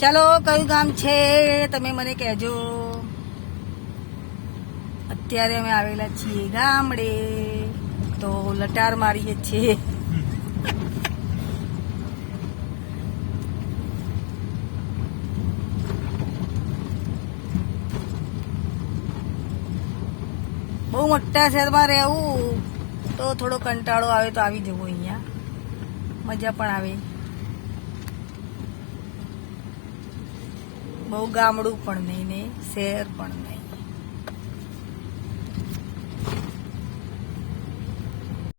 ચાલો કયું ગામ છે તમે મને કહેજો. અત્યારે અમે આવેલા છીએ ગામડે, તો લટાર મારીએ છીએ. બહુ મોટા શહેરમાં રહેવું તો થોડો કંટાળો આવે તો આવી જવું. અહીંયા મજા પણ આવે, બહુ ગામડું પણ નહીં ને શહેર પણ નહીં.